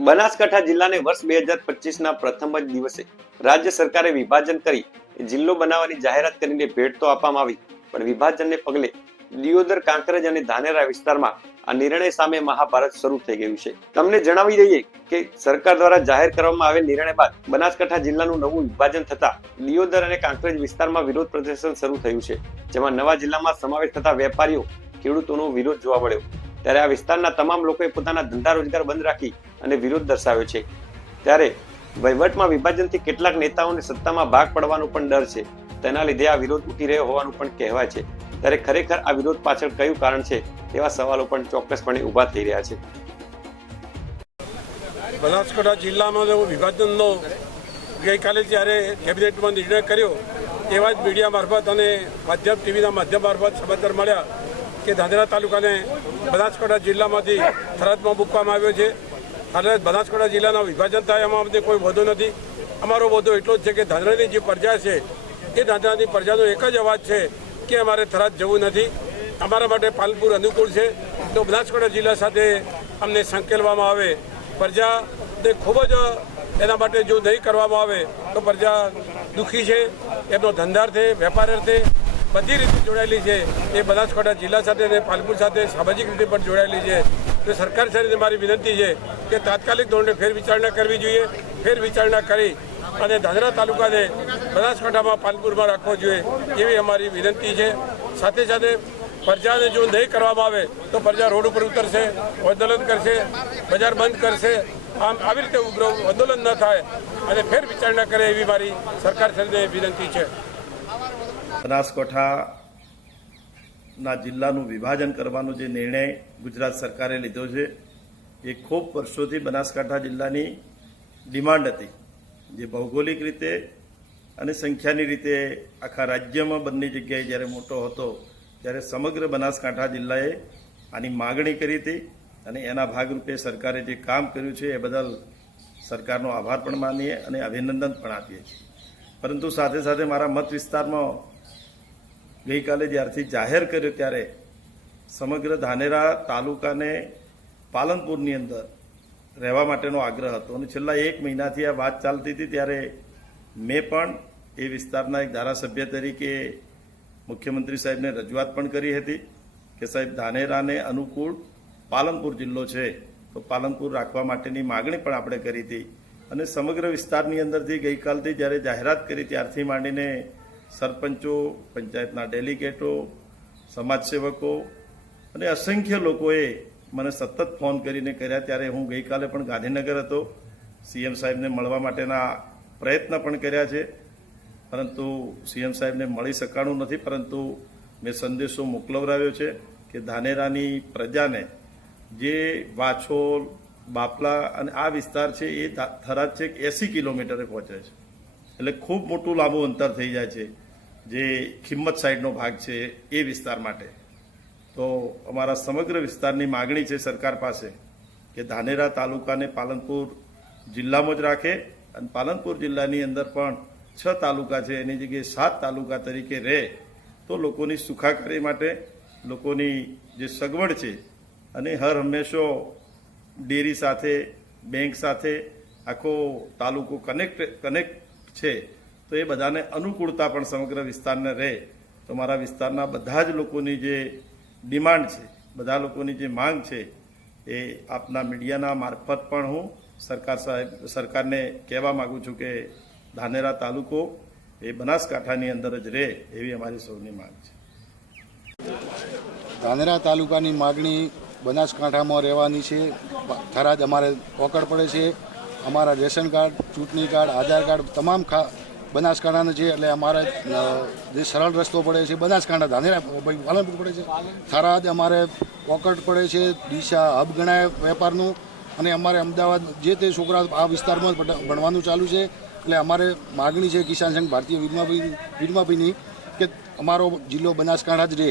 બનાસકાંઠા જિલ્લાને વર્ષ બે હજાર પચીસના પ્રથમ જ દિવસે રાજ્ય સરકારે વિભાજન કરી જિલ્લો બનાવવાની જાહેરાત કરીને ભેટ તો આપવામાં આવી, પણ વિભાજનને પગલે દિયોદર, કાંકરેજ અને ધાનેરા વિસ્તારમાં આ નિર્ણય સામે મહાભારત શરૂ થઈ ગયું છે. તમને જણાવી દઈએ કે સરકાર દ્વારા જાહેર કરવામાં આવેલ નિર્ણય બાદ બનાસકાંઠા જિલ્લાનું નવું વિભાજન થતા દિયોદર અને કાંકરેજ વિસ્તારમાં વિરોધ પ્રદર્શન શરૂ થયું છે, જેમાં નવા જિલ્લામાં સમાવેશ થતા વેપારીઓ ખેડૂતોનો વિરોધ જોવા મળ્યો. ત્યારે આ વિસ્તારના તમામ લોકોએ પોતાના ધંધા રોજગાર બંધ રાખી અને વિરોધ દર્શાવ્યો છે. ત્યારે વહીવટમાં વિભાજનથી કેટલાક નેતાઓને સત્તામાં ભાગ પડવાનો પણ ડર છે. તેના લીધે આ વિરોધ ઉઠી રહ્યો હોવાનું પણ કહેવાય છે. ત્યારે ખરેખર આ વિરોધ પાછળ કયું કારણ છે તેવા સવાલો પણ ચોક્કસપણે ઊભા થઈ રહ્યા છે. બનાસકાંઠા જિલ્લામાં જો વિભાજનનો ગઈકાલે જ્યારે કેબિનેટમાં નિર્ણય કર્યો, એવા જ મીડિયા મારફત અને માધ્યમ ટીવીના માધ્યમ મારફત સમાચાર મળ્યા. કે ધાનેરા તાલુકાને બનાસકાંઠા જિલ્લામાંથી ફરજમાં મૂકવામાં આવ્યો છે. એટલે બનાસકાંઠા જિલ્લાના વિભાજન થાય એમાં અમને કોઈ વધુ નથી. અમારો વધુ એટલો જ છે કે ધાનેરાની જે પ્રજા છે, એ ધાનેરાની પ્રજાનો એક જ અવાજ છે કે અમારે થરાદ જવું નથી. અમારા માટે પાલનપુર અનુકૂળ છે. તો બનાસકાંઠા જિલ્લા સાથે અમને સંકેલવામાં આવે. પ્રજાને ખૂબ જ એના માટે જો નહીં કરવામાં આવે, તો પ્રજા દુઃખી છે. એમનો ધંધાર્થે વેપાર અર્થે બધી રીતે જોડાયેલી છે. એ બનાસકાંઠા જિલ્લા સાથે અને પાલપુર સાથે સામાજિક રીતે પણ જોડાયેલી છે. તો સરકાર સાથે મારી વિનંતી છે કે તાત્કાલિક ધોરણે ફેર વિચારણા કરવી જોઈએ. ફેર વિચારણા કરી અને ધાનેરા તાલુકાને બનાસકાંઠામાં પાલપુરમાં રાખવો જોઈએ એવી અમારી વિનંતી છે. સાથે સાથે પ્રજાને જો નહીં કરવામાં આવે તો પ્રજા રોડ ઉપર ઉતરશે, આંદોલન કરશે, બજાર બંધ કરશે. આમ આવી રીતે ઉગ્ર આંદોલન ન થાય અને ફેર વિચારણા કરે એવી મારી સરકાર સાથે વિનંતી છે. બનાસકાંઠાના જિલ્લાનું વિભાજન કરવાનો જે નિર્ણય ગુજરાત સરકારે લીધો છે, એ ખૂબ વર્ષોથી બનાસકાંઠા જિલ્લાની ડિમાન્ડ હતી. જે ભૌગોલિક રીતે અને સંખ્યાની રીતે આખા રાજ્યમાં બંને જગ્યાએ જ્યારે મોટો હતો, ત્યારે સમગ્ર બનાસકાંઠા જિલ્લાએ આની માગણી કરી હતી અને એના ભાગરૂપે સરકારે જે કામ કર્યું છે, એ બદલ સરકારનો આભાર પણ માનીએ અને અભિનંદન પણ આપીએ છીએ. પરંતુ સાથે સાથે મારા મત વિસ્તારમાં ગઈકાલે જ્યારથી જાહેર કર્યો ત્યારે સમગ્ર ધાનેરા તાલુકાને પાલનપુરની અંદર રહેવા માટેનો આગ્રહ હતો અને છેલ્લા એક મહિનાથી આ વાત ચાલતી હતી ત્યારે મેં પણ એ વિસ્તારના એક ધારાસભ્ય તરીકે મુખ્યમંત્રી સાહેબને રજૂઆત પણ કરી હતી કે સાહેબ, ધાનેરાને અનુકૂળ પાલનપુર જિલ્લો છે, તો પાલનપુર રાખવા માટેની માગણી પણ આપણે કરી હતી. અને સમગ્ર વિસ્તારની અંદરથી ગઈકાલથી જ્યારે જાહેરાત કરી ત્યારથી માંડીને સરપંચો, પંચાયતના ડેલિગેટો, સમાજસેવકો અને અસંખ્ય લોકોએ મને સતત ફોન કરીને કર્યા. ત્યારે હું ગઈકાલે પણ ગાંધીનગર હતો. સીએમ સાહેબને મળવા માટેના પ્રયત્ન પણ કર્યા છે. પરંતુ સીએમ સાહેબને મળી શકાણું નથી. પરંતુ મેં સંદેશો મોકલવરાવ્યો છે કે ધાનેરાની પ્રજાને જે વાછોલ, બાપલા અને આ વિસ્તાર છે એ થરાદ છે એસી કિલોમીટરે પહોંચે છે. એટલે ખૂબ મોટું લાંબુ અંતર થઈ જાય છે. જે ખિંમત સાઈડનો ભાગ છે એ વિસ્તાર માટે. તો અમારા સમગ્ર વિસ્તારની માગણી છે સરકાર પાસે કે ધાનેરા તાલુકાને પાલનપુર જિલ્લામાં જ રાખે અને પાલનપુર જિલ્લાની અંદર પણ છ તાલુકા છે, એની જગ્યાએ સાત તાલુકા તરીકે રહે તો લોકોની સુખાકારી માટે લોકોની જે સગવડ છે અને હર હંમેશો ડેરી સાથે, બેંક સાથે આખો તાલુકો કનેક્ટ કનેક્ટ છે. તો એ બધાને અનુકૂળતા પણ સમગ્ર વિસ્તારને રહે. તો મારા વિસ્તારના બધા જ લોકોની જે ડિમાન્ડ છે, બધા લોકોની જે માંગ છે, એ આપના મીડિયાના મારફત પણ હું સરકાર સાહેબ, સરકારને કહેવા માગું છું કે ધાનેરા તાલુકો એ બનાસકાંઠાની અંદર જ રહે એવી અમારી સૌની માંગ છે. ધાનેરા તાલુકાની માગણી બનાસકાંઠામાં રહેવાની છે. થરાદ અમારે ઓકળ પડે છે. અમારા રેશન કાર્ડ, ચૂંટણી કાર્ડ, આધાર કાર્ડ, તમામ બનાસકાંઠાના છે એટલે અમારે જે સરળ રસ્તો પડે છે, બનાસકાંઠા ધાનેરા પાલનપુર પડે છે. થરાદ અમારે પોકટ પડે છે, દિશા હબ ગણાય વેપારનું. અને અમારે અમદાવાદ જે તે છોકરા આ વિસ્તારમાં ભણવાનું ચાલુ છે, એટલે અમારે માગણી છે કિસાન સંઘ ભારતીય વીરમાભાઈ વીરમાભાઈની કે અમારો જિલ્લો બનાસકાંઠા જ રહે